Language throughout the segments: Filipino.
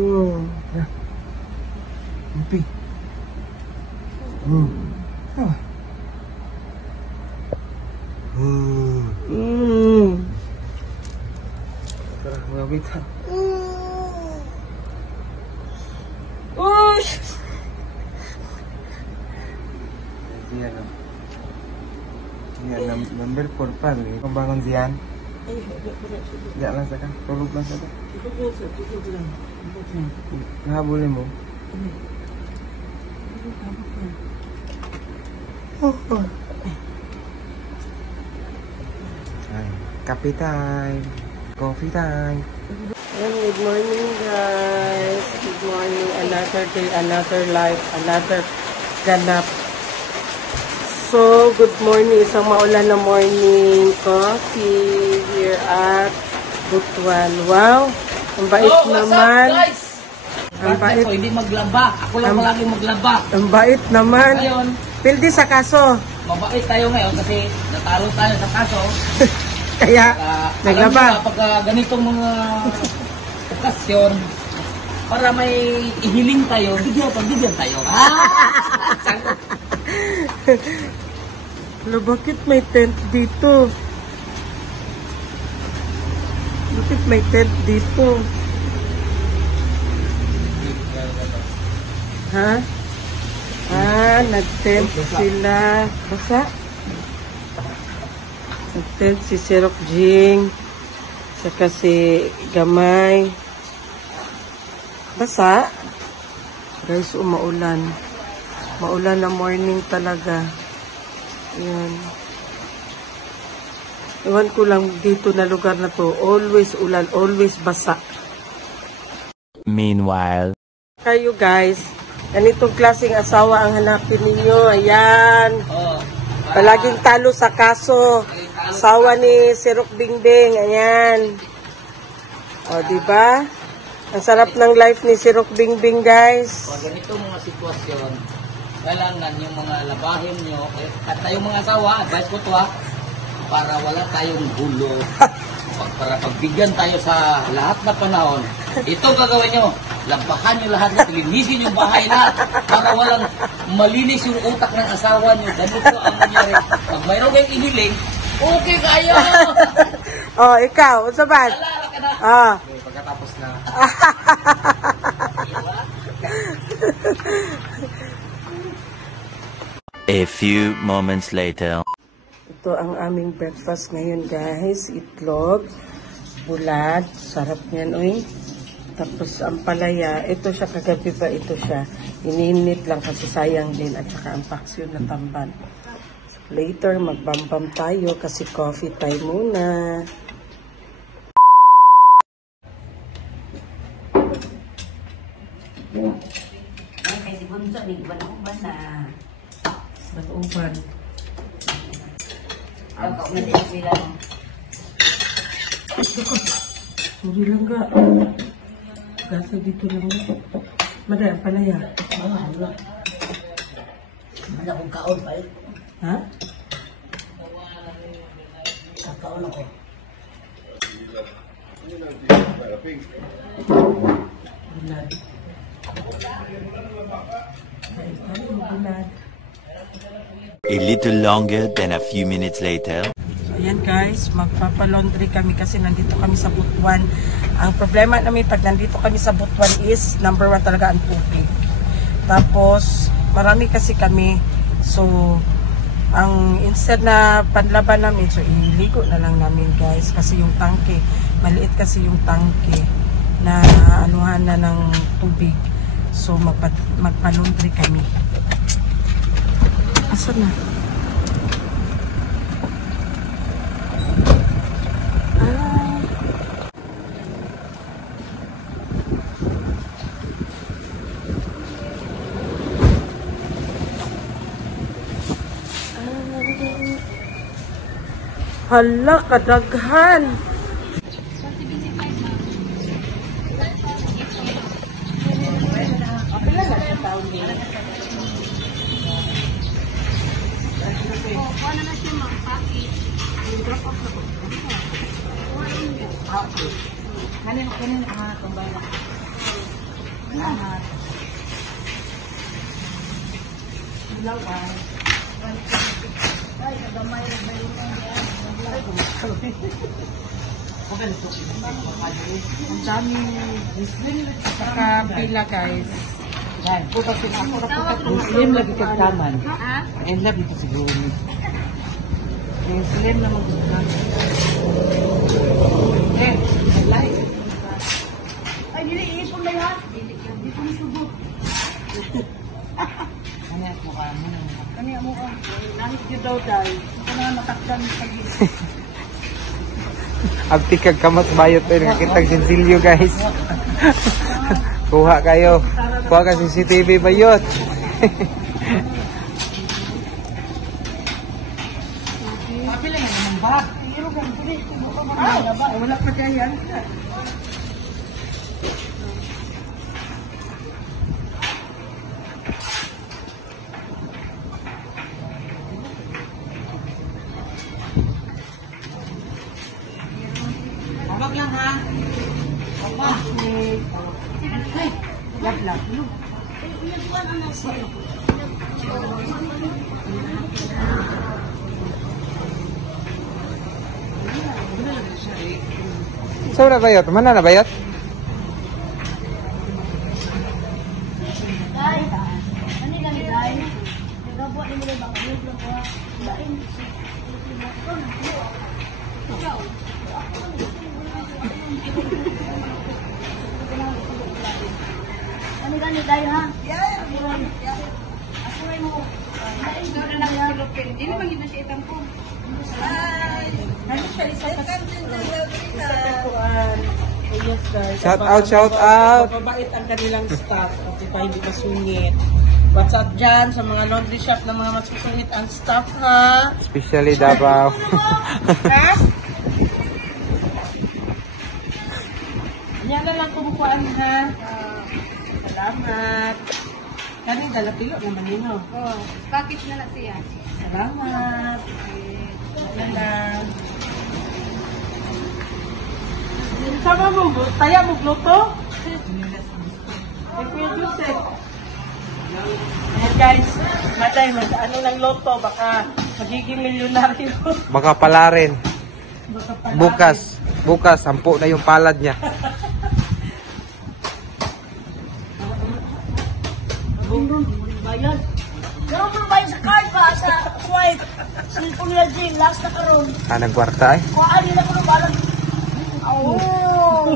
Ya. Mimpi. Ah. Tara, magabit ha. Zian. Zian, number 4 pa. Pembangun Zian. Tidak lang saka. Tulog lang saka. Tulog lang. Habulin mo. Kape time. Coffee time. Good morning guys. Good morning. Another day, another life, another ganap. So, good morning. Isang maulan na morning coffee here at Butuan. Wow! Ang bait naman. Ang bait. Ako hindi maglaba. Ako lang palagi maglaba. Ang bait naman. Ngayon, Pildi sa kaso. mabait tayo ngayon kasi natalo tayo sa kaso. Kaya, naglaba. Alam mo, pag ganitong mga okasyon, para may ihiling tayo, bigyan tayo. Bakit may tent dito? Bakit may tent dito? Ha? Nag-tent sila. Basta? Nag-tent si Sirok Jing. Saka si Gamay. Basa? Guys, maulan. Maulan na morning talaga. Yan. Iwan ko lang dito na lugar na to. Always ulan, always basa. Meanwhile, Kayo guys, ganitong klaseng asawa ang hanapin ninyo. Ayan. Palaging talo sa kaso. Asawa ni Sirok Bingbing. Ayan. O, diba? Ang sarap ng life ni Sirok Bingbing, guys. Pag ganitong mga sitwasyon, kailangan yung mga labahin nyo, at tayong mga asawa, advice ko to para wala tayong gulo. Para pagbigyan tayo sa lahat na panahon, ito gagawin nyo, labahan nyo lahat, linisin yung bahay na, para walang malinis yung utak ng asawa nyo. Ganito ang nangyari. Pag mayroon kayong iniling, okay kayo! Oh, ikaw, usaban. Alala ka na. Okay, pagkatapos na. a few moments later. Ito ang aming breakfast ngayon, guys. Itlog, bulad, sarap niyan, uy. Tapos ang palaya, ito siya kagabi pa, ito siya. Ininit lang kasi sayang din at saka ang paksyon na tamban. So, later, magbambam tayo kasi coffee time muna. Kasi bunso, may iban-uban na. Mag-uban. Ako, nandito sila. Sorry lang ka. Gasa dito lang ka. Maday, ang palaya. Wala. Wala akong kaon pa eh. Ha? Kakaon ako. Bulad. Kain tayo, bulad. A little longer than a few minutes later. So, ayan guys, magpapalaundry kami kasi nandito kami sa Butuan. Ang problema namin pag nandito kami sa Butuan is, number 1 talaga ang tubig. Tapos, marami kasi kami. So, ang instead na panlaban namin, so iligo na lang namin guys. Kasi yung tangke, maliit kasi yung tangke na anuhan na ng tubig. So, magpalaundry kami. Asan na? Hala, kadaghan. Salamat. Bilawan. Ay, nagamay na ba yun yan? Ang daming nakapila guys. Yan. Bukas yung ako na Muslim lagi kagkaman. Ha? And love ito siguro. Muslim na mag-usap. Eh, like. Ay, dili, iipon na yan. Dili ko nisubot. Ano yung mukha mo na? Kani mo ka. Nangit yun daw dahil. Ito na matakdan pag Abti kag kamat bayot eh. Nakitag sensilyo guys. Kuha kayo. Kuha ka CCTV bayot. Kapila na naman ba? Wala pa kaya yan. Babag lang ha. Papa. Lab. So na bayot? Mana na bayot? Dai. Ani kami dai. Nagabuat ni mo ba kayo lang ko. Lain. Ani gani dai ha? Ako ay mo. Lain ko na lang kilopin. Dili man gid na siya itampo. Ano siya? Isa yes guys. Shout out. Mababait ang kanilang staff at pa hindi masungit. What's up dyan sa mga laundry shop na mga masusungit ang staff ha? Especially Davao. Ha? Yan na lang kumukuhaan ha. Salamat. Kani dala pilo naman yun oh. Oh, package na lang siya. Salamat. Yan lang. Sama mo, taya mo gluto? Kuya Joseph. Ayan guys, matay, ano ng loto, baka magiging milyonaryo. Baka pala rin. Baka pala. Bukas, 10 na yung palad niya. Bayad. Pero mo bayad sa card ba? Sa swipe. Cellphone nila Jim, last na karon. Anang kwarta eh. Kuhaan nila ko ng balag. Oh.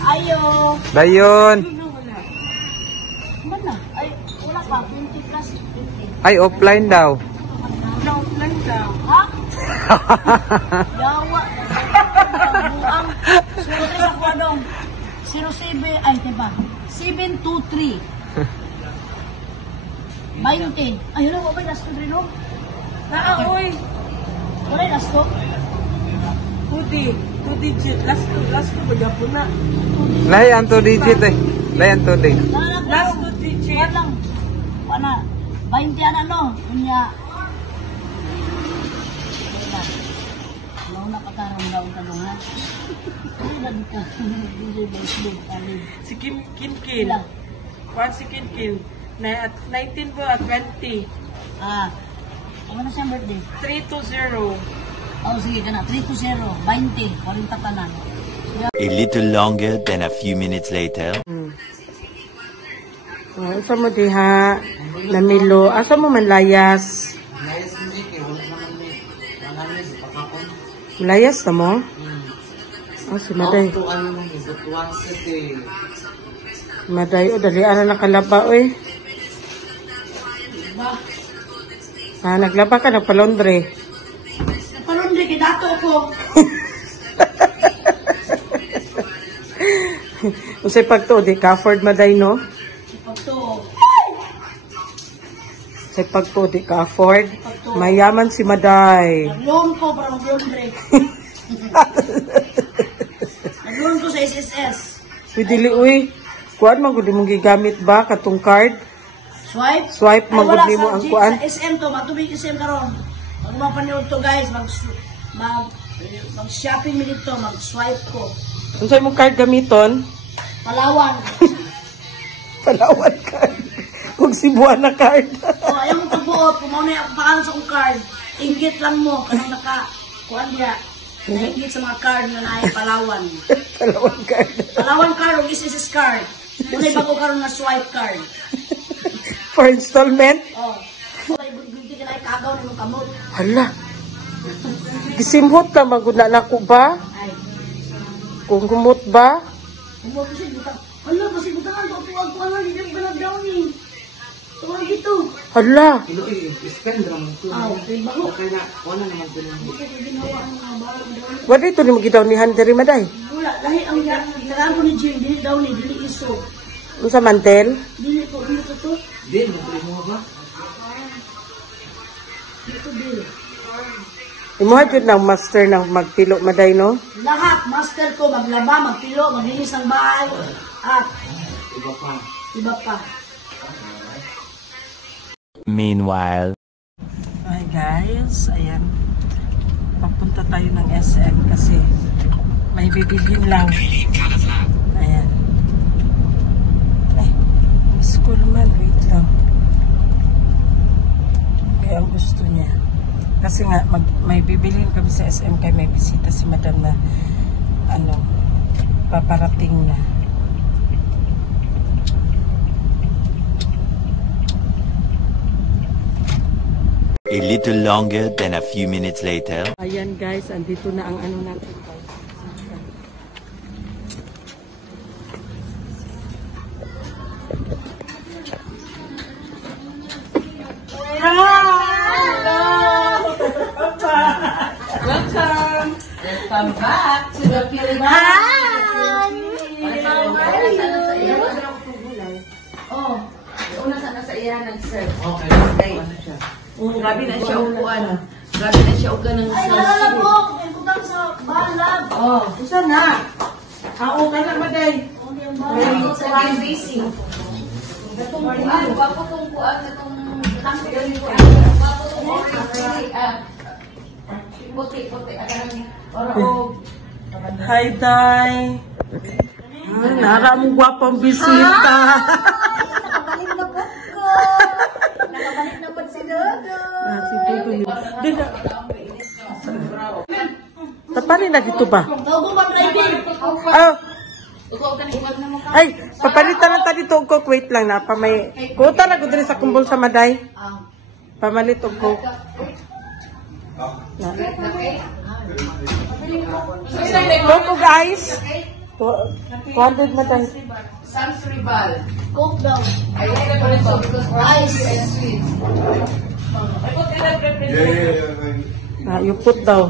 Ayo. Dayon. Mana? Ay, wala pa. 20 plus 20. Ay, offline daw. Offline daw. Ha? Yawa. Buang. Sulit sa kwadong. 07, ay, diba? 723. 20. Ayun na, wala last to rin, no? Oy. Wala last to? 2 digit. Last to ba yapon na? Lahi ang 2 digit eh. Lahi ang 2 digit. Last 2 digit. Yan lang. Pana, 20 ana no? Kunya. Ano na pagkarang daw talungan. Ay, lagi ka. Hindi ba ito? Si Kim. Kuhan si Kim. At 19 po at 20. Ah, ano na siyang birthday? 320. Oh, sige ka na. 320. 20. 40 tanan. A little longer than a few minutes later. Asa mo diha? Namilo. Asa mo manlayas? Layas hindi kay wala naman ni. Manami sa pakakon. Layas na mo? Si Maday. Auto ano nung ibutuan city. Maday. O, dali ana nakalaba, oy. Naglaba ka, nagpalondre. Palundri, kidato ko. Usay pagto, di ka-afford Maday, no? Pagto. Usay pagto, di ka-afford. Mayaman si Maday. Nag-loan ko para mag-laundry. Nag-loan ko sa SSS. Pwede uy. Kuan man gud mo gigamit ba katong card? Swipe? Swipe man gud nimo ang kuan. Sa SM to, magtubig SM karon. Pag mapanood to guys, mag-shopping mi dito, mag-swipe ko. Unsay mo card gamiton? Palawan. Palawan card. Kung Cebuana card. Ayaw mo pagbuot, kung mauna yung pangalan sa kong card, inggit lang mo, kanang kuhan diya, nainggit sa mga card na naay Palawan. Palawan card. Palawan card o SSS card. Muna bago karon na swipe card. For installment? Oh. Ay, hindi ka na ikagaw na mong kamot. Hala. Gisimhot na maguna na ko ba? Ay, Kung humot ba? kumot kasi buta. Hala, kasi buta ka, tuwag ko na, hindi ka nag-down eh. Tuwag dito. Hala. Spend lang ko. Okay, bago. Okay na, wala naman ko lang. Ginawa ang mga barang doon. Wala ito ni magidaw ni Handeri Maday. Wala, dahil ang kailangan ko ni Jim, dili daw ni, dili iso. Ano sa mantel? Dili ko, dito to. Din, nagpili mo ba? Dito, dili. Imuha dyan ng master ng magpilo Maday, no? Lahat, master ko, maglaba, magpilo, maglinis ng bahay, at Iba pa. iba pa. Meanwhile. Hi guys, ayan. Papunta tayo ng SM kasi may bibilhin lang. Ayan. Ay, miss ko naman. Wait lang. Kaya ang gusto niya. Kasi nga, may bibilhin kami sa SM kaya may bisita si madam na paparating na. A little longer than a few minutes later. Ayan guys, andito na ang ano natin guys. Welcome back to the Philippines. Oh, una sana sa iya nag-serve. Okay. Grabe na siya upuan. Grabe na siya upuan ng Ay, wala po, may putang sa balag. Oh, Usa na? Ako ka na Maday. very busy. Upuan, wapo kong upuan na itong wapo kong puti-puti. Hi, Day. Nara mo gwapang bisita. Nakabalik na po ko. Nakabalik na po si Dodo. Di na. Tapanin na dito ba? Bago mag-driving. Ah. Ay, papalitan lang tayo dito og coke. Wait lang na. May kuta na ko diri sa kumbol sa Maday. Pamalit og coke. Coke guys. 200 Maday. Sans Rival. Coke daw. I like it also because rice and sweet. You put daw.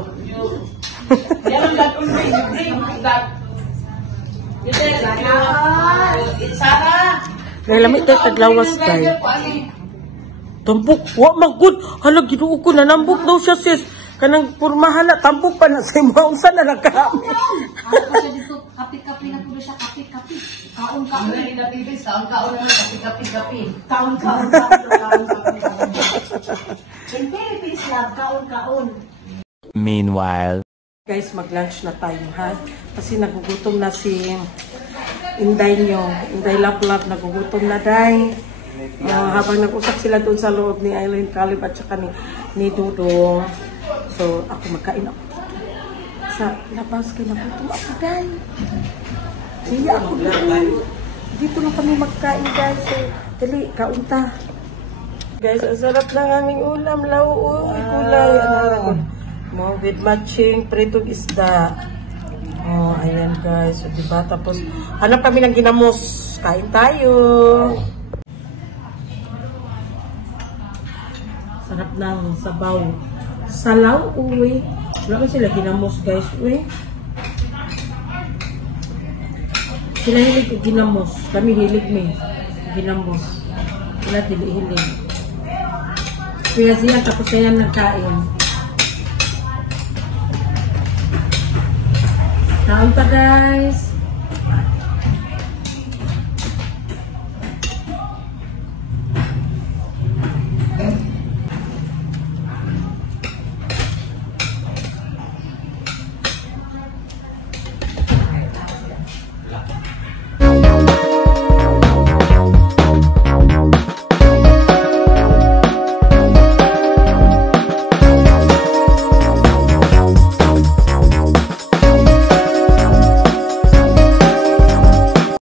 Dahil lamit tayo taglawas tayo. Tambok, wa magud. Hala, ginuo ko na nambok daw siya sis. Kanang purmahan na, tambok pa na sa imaw. Saan na lang kami? Ako siya dito, kapi-kapi na po siya, kapi-kapi. Kaon-kaon. Ang na pibis, kaon-kaon naman, kapi-kapi. Kaon-kaon. Kaon-kaon. In Philippines love, kaon-kaon. Meanwhile. Guys, mag-lunch na tayo ha. Kasi nagugutom na si Inday nyo. Inday Lap-Lap, nagugutom na day. Habang nag-usap sila doon sa loob ni Eileen Calib at saka ni Dudong. So, ako magkain ako dito. Sa labas kayo nagutom ako day. Kaya ako dito. Dito na kami magkain guys. So, dali, kaunta. Guys, ang sarap ng aming ulam. Uy, kulay. Mo with matching pritong isda. Oh, ayan guys. So, diba? Tapos, hanap kami ng ginamos. Kain tayo. Sarap ng sabaw. Salaw, uwi. Wala ba sila ginamos guys? Uwi. Sila hilig o ginamos. Kami hilig may ginamos. Sila hilig. Kaya sila tapos sila nagkain. Kain pa guys.